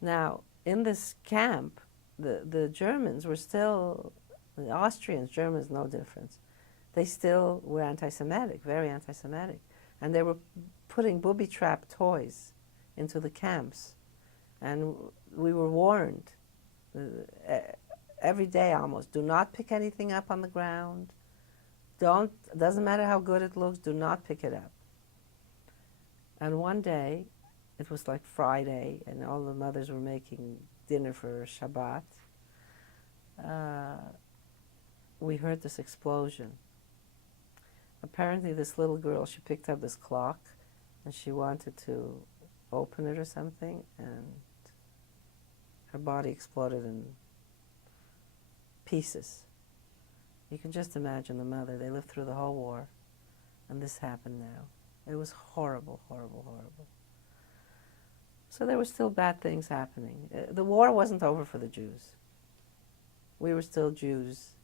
Now, in this camp, the Germans were still, the Austrians, Germans, no difference. They still were anti-Semitic, very anti-Semitic. And they were putting booby-trap toys into the camps. And we were warned every day almost, do not pick anything up on the ground. Doesn't matter how good it looks, do not pick it up. And one day, it was like Friday, and all the mothers were making dinner for Shabbat. We heard this explosion. Apparently this little girl, she picked up this clock, and she wanted to open it or something, and her body exploded in pieces. You can just imagine the mother. They lived through the whole war, and this happened now. It was horrible, horrible, horrible. So there were still bad things happening. The war wasn't over for the Jews. We were still Jews